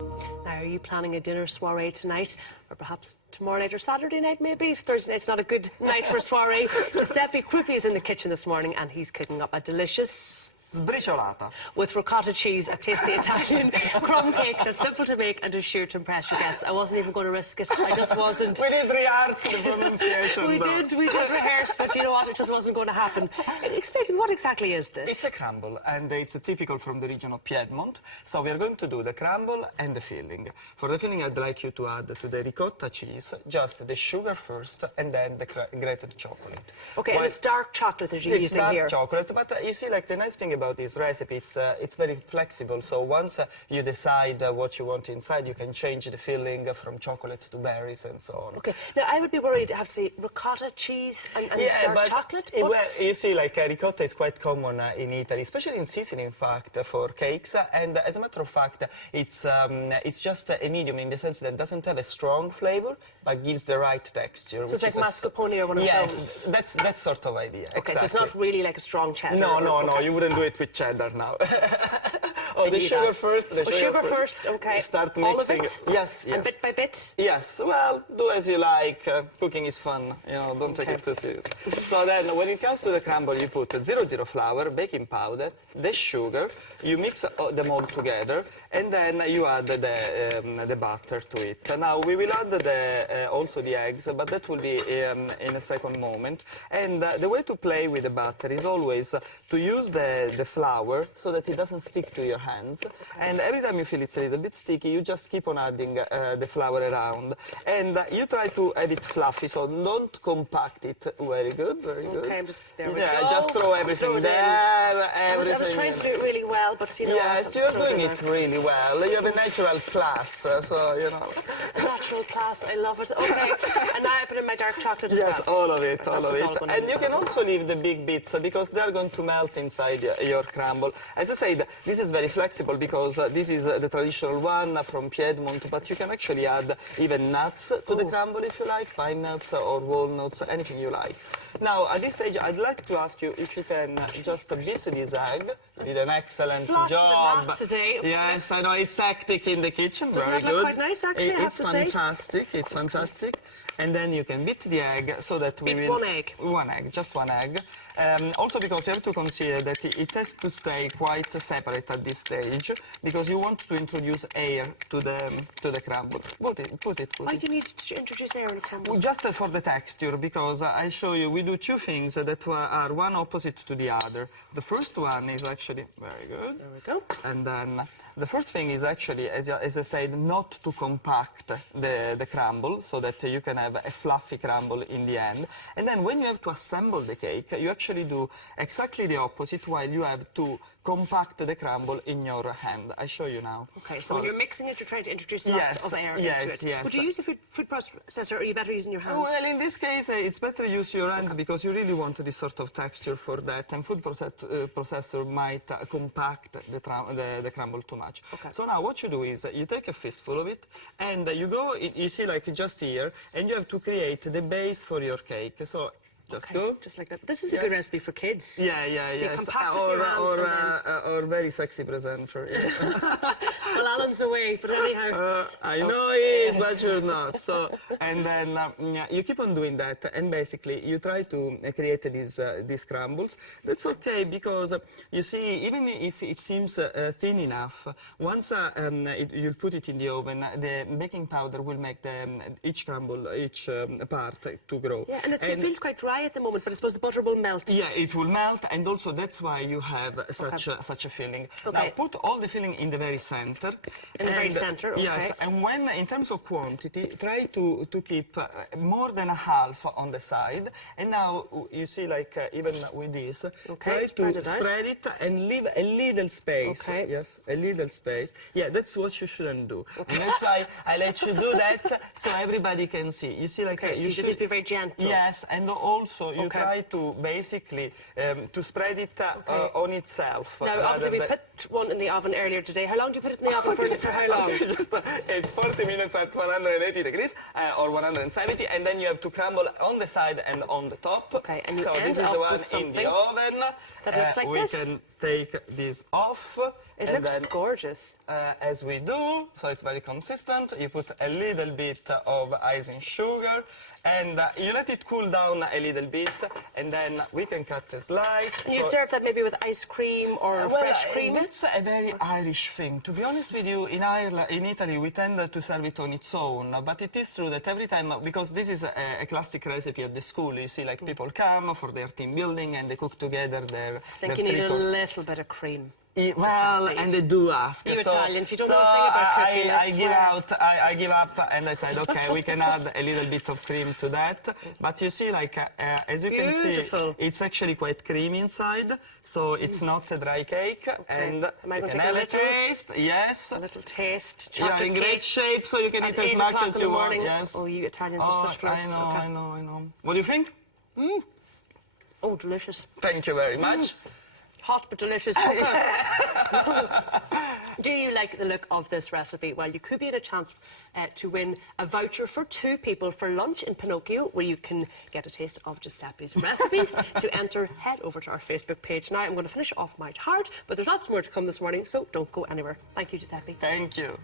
Now, are you planning a dinner soiree tonight? Or perhaps tomorrow night or Saturday night, maybe? If Thursday night's not a good night for soiree. Giuseppe Crippi is in the kitchen this morning and he's cooking up a delicious... Sbriciolata. With ricotta cheese, a tasty Italian crumb cake that's simple to make and is sure to impress your guests. I wasn't even going to risk it. I just wasn't. We did rehearse the pronunciation. We did rehearse, but you know what? It just wasn't going to happen. Explain to me, what exactly is this? It's a crumble, and it's typical from the region of Piedmont. So we are going to do the crumble and the filling. For the filling, I'd like you to add to the ricotta cheese just the sugar first, and then the grated chocolate. Okay, and it's dark chocolate that you're using here. It's dark chocolate, but you see, like, the nice thing about this recipe, it's very flexible. So once you decide what you want inside, you can change the filling from chocolate to berries and so on. Okay. Now, I would be worried to have to say ricotta cheese and dark chocolate. Well, you see, like, ricotta is quite common in Italy, especially in Sicily, in fact, for cakes. And as a matter of fact, it's just a medium in the sense that it doesn't have a strong flavor, but gives the right texture. So it's like mascarpone or one of those? Yes, that's sort of idea. Okay, exactly. so it's not really like a strong cheddar? No, you wouldn't do it with cheddar now. Oh, the sugar first. The sugar first, okay. Start mixing. All of it? Yes. And bit by bit? Yes. Well, do as you like. Cooking is fun. You know, don't take it too seriously. So then, when it comes to the crumble, you put 00 flour, baking powder, the sugar. You mix them all together, and then you add the butter to it. Now we will add also the eggs, but that will be in a second moment. And the way to play with the butter is always to use the flour so that it doesn't stick to your hands. And every time you feel it's a little bit sticky, you just keep on adding the flour around. And you try to have it fluffy, so don't compact it. Very good, very good. Okay, there we go. Yeah, just throw everything there. I was trying to do it really well, but you know, yes, you're doing it really well. You have a natural class, so you know. Natural class, I love it. Okay, and now I put in my dark chocolate as well. Yes, all of it, all of it. And you can also also leave the big bits because they're going to melt inside your crumble. As I said, this is very flexible because this is the traditional one from Piedmont, but you can actually add even nuts to the crumble if you like, pine nuts or walnuts, anything you like. Now, at this stage, I'd like to ask you if you can just beat this egg. You did an excellent job today. Yes, I know, it's hectic in the kitchen. Doesn't very that look quite nice, actually, I have to say? It's fantastic, it's fantastic. And then you can beat the egg so that we will... one egg? One egg, just one egg. Also because you have to consider that it has to stay quite separate at this stage because you want to introduce air to the crumble. Put it. Why do you need to introduce air in a crumble? Just for the texture, because I show you, we do two things that are one opposite to the other. The first one is actually... Very good. There we go. And then the first thing is actually, as I said, not to compact the crumble so that you can have a fluffy crumble in the end. And then when you have to assemble the cake, you actually do exactly the opposite while you have to compact the crumble in your hand. I show you now. Okay, so when you're mixing it, you're trying to introduce lots of air into it. Yes. Would you use a food processor, or are you better using your hands? Well, in this case, it's better use your hands because you really want this sort of texture for that, and food processor might compact the crumble too much. Okay. So now what you do is you take a fistful of it, and you go, you see, like just here, and you have to create the base for your cake. So just go. Just like that. This is a good recipe for kids. Yeah, So you compact it in your hands or very sexy presenter. Well, Alan's away, but anyhow. I know he is, but you're not. So, and then you keep on doing that, and basically you try to create these crumbles. That's okay because you see, even if it seems thin enough, once you'll put it in the oven, the baking powder will make each crumble, each part to grow. Yeah, and it feels quite dry at the moment, but I suppose the butter will melt. Yeah, it will melt, and also that's why you have such a filling. Now put all the filling in the very center. In the very center, okay. Yes, and when, in terms of quantity, try to keep more than a half on the side. And now, you see, like, even with this, try to spread it and leave a little space. Okay. Yes, a little space. Yeah, that's what you shouldn't do. Okay. And that's why I let you do that, so everybody can see. You see, like, so you just need to be very gentle. Yes, and also you try to basically to spread it on itself. Now, obviously, we put one in the oven earlier today. How long do you put it in the oven for how long? It's 40 minutes at 180 degrees or 170, and then you have to crumble on the side and on the top. Okay, and you so end this is up the one with in the oven. That looks like we this. Can take this off. It and looks then, gorgeous. as we do, so it's very consistent. You put a little bit of icing sugar, and you let it cool down a little bit, and then we can cut a slice. And you serve that maybe with ice cream or fresh cream? That's a very Irish thing. To be honest with you, in Ireland, in Italy, we tend to serve it on its own. But it is true that every time, because this is a classic recipe at the school, you see, like people come for their team building and they cook together their. I think you need a little bit of cream. Well, and they do ask. You so, Italians, you don't know a thing about cooking, I give up, and I said, okay, we can add a little bit of cream to that. But you see, like, as you can see, it's actually quite creamy inside, so it's not a dry cake. Okay. And am I you going can to have take a taste. Yes. A little taste. You're Chocolate in great cake. shape, so you can eat as much as you want. Yes. Oh, you Italians are such flirts. I know. What do you think? Oh, delicious. Thank you very much. Hot but delicious. Do you like the look of this recipe? Well, you could be at a chance to win a voucher for 2 people for lunch in Pinocchio, where you can get a taste of Giuseppe's recipes. To enter, head over to our Facebook page. Now, I'm going to finish off my tart, but there's lots more to come this morning, so don't go anywhere. Thank you, Giuseppe. Thank you.